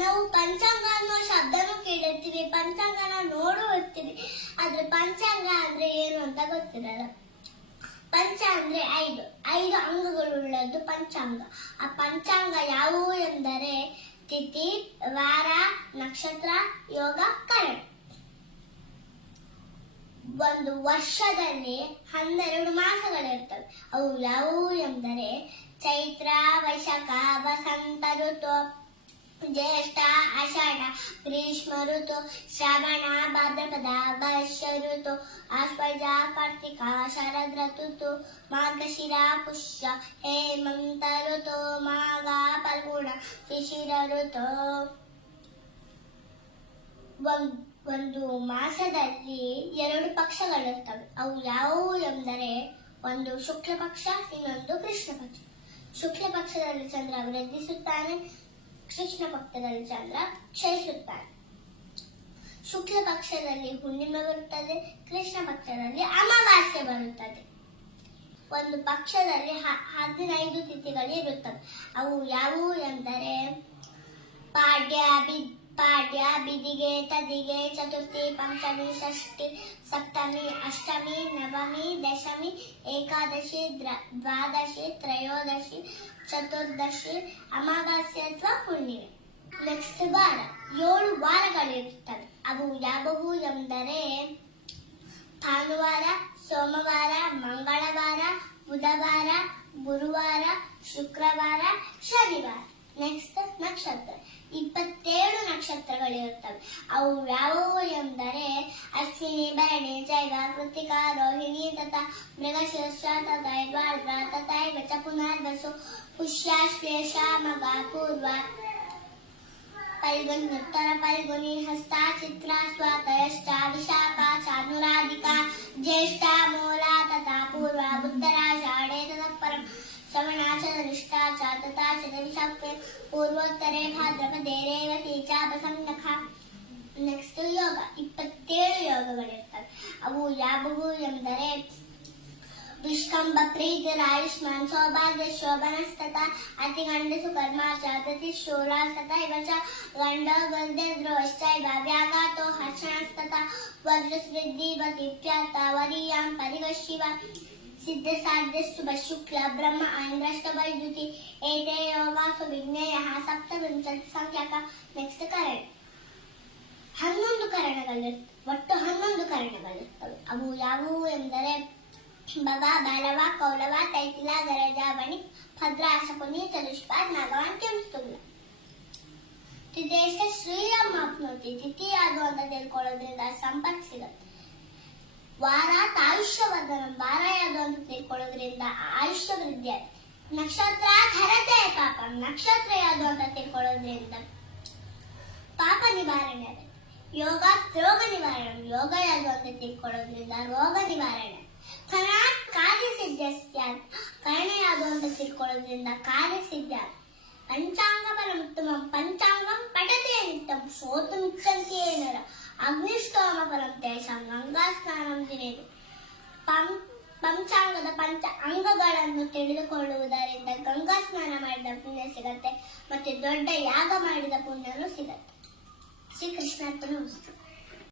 ನಾವು ಪಂಚಾಂಗ ಅನ್ನೋ ಶಬ್ದನೂ ಕೇಳಿರ್ತೀವಿ, ಪಂಚಾಂಗನ ನೋಡಿರ್ತೀವಿ, ಆದ್ರೆ ಪಂಚಾಂಗ ಅಂದ್ರೆ ಏನು ಅಂತ ಗೊತ್ತಿರಲ್ಲ. ಪಂಚ ಅಂದ್ರೆ ಐದು ಅಂಗಗಳುಳ್ಳದ್ದು ಪಂಚಾಂಗ. ಆ ಪಂಚಾಂಗ ಯಾವುವು ಎಂದರೆ ತಿಥಿ, ವಾರ, ನಕ್ಷತ್ರ, ಯೋಗ, ಕರಣ. ಒಂದು ವರ್ಷದಲ್ಲಿ 12 ಮಾಸಗಳಿರ್ತವೆ. ಅವು ಯಾವುವು ಎಂದರೆ ಚೈತ್ರ, ವೈಶಾಖ, ವಸಂತ ಋತು, ಜ್ಯೇಷ್ಠ, ಆಷಾಢ, ಗ್ರೀಷ್ಮ ಋತು, ಶ್ರಾವಣ, ಭಾದ್ರಪದ, ವರ್ಷ ಋತು, ಆಶ್ವಯುಜ, ಕಾರ್ತಿಕ, ಶರದ್ ಋತು, ಮಾರ್ಗಶಿರ, ಪುಷ್ಯ, ಹೇಮಂತ ಋತು, ಮಾಘ, ಫಲ್ಗುಣ, ಶಿಶಿರ ಋತು. ಒಂದು ಮಾಸದಲ್ಲಿ 2 ಪಕ್ಷಗಳಿರ್ತವೆ. ಅವು ಯಾವುವು ಎಂದರೆ ಒಂದು ಶುಕ್ಲ ಪಕ್ಷ, ಇನ್ನೊಂದು ಕೃಷ್ಣ ಪಕ್ಷ. ಶುಕ್ಲ ಪಕ್ಷದಲ್ಲಿ ಚಂದ್ರ ವೃದ್ಧಿಸುತ್ತಾನೆ, ಕೃಷ್ಣ ಪಕ್ಷದಲ್ಲಿ ಚಂದ್ರ ಕ್ಷಯಿಸುತ್ತಾನೆ. ಶುಕ್ಲ ಪಕ್ಷದಲ್ಲಿ ಹುಣ್ಣಿಮೆ ಬರುತ್ತದೆ, ಕೃಷ್ಣ ಪಕ್ಷದಲ್ಲಿ ಅಮಾವಾಸ್ಯೆ ಬರುತ್ತದೆ. ಒಂದು ಪಕ್ಷದಲ್ಲಿ 15 ತಿಥಿಗಳು ಇರುತ್ತವೆ. ಅವು ಯಾವುವು ಎಂದರೆ ಪಾಡ್ಯ, ಬಿದಿಗೆ, ತದಿಗೆ, ಚತುರ್ಥಿ, ಪಂಚಮಿ, ಷಷ್ಠಿ, ಸಪ್ತಮಿ, ಅಷ್ಟಮಿ, ನವಮಿ, ದಶಮಿ, ಏಕಾದಶಿ, ದ್ವಾದಶಿ, ತ್ರಯೋದಶಿ, ಚತುರ್ದಶಿ, ಅಮಾವಾಸ್ಯೆ ಅಥವಾ ಹುಣ್ಣಿಮೆ. ನೆಕ್ಸ್ಟ್ ವಾರ. 7 ವಾರಗಳಿರುತ್ತವೆ. ಅವು ಯಾವುವು ಎಂದರೆ ಭಾನುವಾರ, ಸೋಮವಾರ, ಮಂಗಳವಾರ, ಬುಧವಾರ, ಗುರುವಾರ, ಶುಕ್ರವಾರ, ಶನಿವಾರ. ನೆಕ್ಸ್ಟ್ ನಕ್ಷತ್ರ. 27 ನಕ್ಷತ್ರಗಳಿರುತ್ತವೆ. ಅವು ಯಾವುವು ಎಂದರೆ ಅಶ್ವಿನಿ, ಭರಣಿ, ಜೈವ, ಕೃತಿಕ, ರೋಹಿಣಿ, ತಥಾ ಮೃಗಶಿರ್ಷ, ತಥೈರ್ವಾದ್ರ, ತಥೈವ ಚ ಪುನರ್ವಸು, ಪುಷ್ಯಾಶ್ಲೇಷ, ಮಗ, ಪೂರ್ವ, ಫಲ್ಗುಣಿ, ಉತ್ತರ ಫಲ್ಗುಣಿ, ಹಸ್ತ, ಚಿತ್ರ, ಸ್ವಾತಯಶ್ಚ, ವಿಶಾಖ, ಚಾನುರಾಧಿಕ, ಜ್ಯೇಷ್ಠ, ಮೂಲ, ತಥಾ ಪೂರ್ವ, ಉತ್ತರಾಷಾಢೆ, ತತಃ ಪರಂ, ಶ್ರವಣ, ಚತುಷ್ಠ, ತಥಾ ಶತವಿಶಾಖೆ, ಪೂರ್ವೋತ್ತರೆ, ಭಾದ್ರಪದೆ, ರೇವತಿ ಚ, ಬಸಂನಖ. ನೆಕ್ಸ್ಟ್ ಯೋಗ. 27 ಯೋಗಗಳಿರ್ತವೆ. ಅವು ಯಾವುವು ಎಂದರೆ ವಿಷ್ಕಂಭ, ಪ್ರೀತಿ, ಆಯುಷ್ಮಾನ್, ಸೌಭಾಗ್ಯ, ಶೋಭನಸ್ತತ, ಅತಿ ಗಂಡಸು, ಕರ್ಮಾಚ, ಅತಿ ಶೂರಾಸ್ತತ, ಇವಚ ಗಂಡ ಗಂಧದ್ರೋಶ್ಚೈವ, ವ್ಯಾಘಾತೋ, ಹರ್ಷಣಸ್ತತ, ವಜ್ರಸ್ವೃದ್ಧಿ, ವತಿಪ್ಯಾತ, ವರೀಯಾಂ, ಪರಿವಶಿವ, ಸಿದ್ಧ, ಸಾಧ್ಯ, ಶುಭ, ಶುಕ್ಲ, ಬ್ರಹ್ಮ, ಐಂದ್ರಷ್ಟ, ವೈದ್ಯುತಿ, ಏತೇ ಯೋಗಾಸು ವಿಜ್ಞೇಯ, ಸಪ್ತವಿಂಶತಿ ಸಂಖ್ಯಾಕ. ನೆಕ್ಸ್ಟ್ ಕರಣ. 11 ಕರಣಗಳಿರ್ತವೆ. ಒಟ್ಟು 11 ಕರಣಗಳಿರ್ತವೆ. ಅವು ಯಾವುವು ಎಂದರೆ ಭವ, ಭೈರವ, ಕೌಲವ, ತೈತಿಲ, ಗರಜ, ಬಣಿ, ಭದ್ರ, ಶಕುನಿ, ಚತುಷ್ಪ, ನಾಗವಾನ್, ಕೆಂಸ್ತುಲ್ಲ. ತಿಥೇಶ ಶ್ರೀರಾಮ ಆಪ್ನೋತಿ. ತಿಥಿ ಯಾವುದು ಅಂತ ತಿಳ್ಕೊಳ್ಳೋದ್ರಿಂದ ಸಂಪತ್ತು ಸಿಗುತ್ತೆ. ವಾರ ಆಯುಷ್ಯವರ್ಧನ. ವಾರ ಯಾವುದು ಅಂತ ತಿಳ್ಕೊಳ್ಳೋದ್ರಿಂದ ಆಯುಷ್ಯ ವೃದ್ಧಿ ಆಗುತ್ತೆ. ನಕ್ಷತ್ರ ಖರತೆ ಪಾಪ. ನಕ್ಷತ್ರ ಯಾವುದು ಅಂತ ತಿಳ್ಕೊಳ್ಳೋದ್ರಿಂದ ಪಾಪ ನಿವಾರಣೆ ಆಗುತ್ತೆ. ಯೋಗ ರೋಗ ನಿವಾರಣೆ. ಯೋಗ ಯಾವುದು ಅಂತ ತಿಳ್ಕೊಳ್ಳೋದ್ರಿಂದ ರೋಗ ನಿವಾರಣೆ. ಕರ್ಣಾತ್ ಕಾರ್ಯಸಿದ್ಧಸ್ಯ. ಕರ್ಣ ಯಾವುದು ಅಂತ ತಿಳ್ಕೊಳ್ಳೋದ್ರಿಂದ ಕಾರ್ಯಸಿದ್ಧ. ಪಂಚಾಂಗ ಪರಮುತ್ತಮಂ ಪಂಚಾಂಗಂ ಪಠತೆ ನಿತ್ಯಂ ಶ್ರೋತುಮಿಚ್ಛಂತಿ ನರ ಅಗ್ನಿಷ್ಟೋಮ ಪರಂ ತೇಷಾಂ ಗಂಗಾ ಸ್ನಾನಂ ದಿನೇದು. ಪಂಚಾಂಗದ 5 ಅಂಗಗಳನ್ನು ತಿಳಿದುಕೊಳ್ಳುವುದರಿಂದ ಗಂಗಾ ಸ್ನಾನ ಮಾಡಿದ ಪುಣ್ಯ ಸಿಗತ್ತೆ, ಮತ್ತೆ ದೊಡ್ಡ ಯಾಗ ಮಾಡಿದ ಪುಣ್ಯನೂ ಸಿಗತ್ತೆ. ಶ್ರೀಕೃಷ್ಣಾರ್ಪಣ ವಸ್ತು.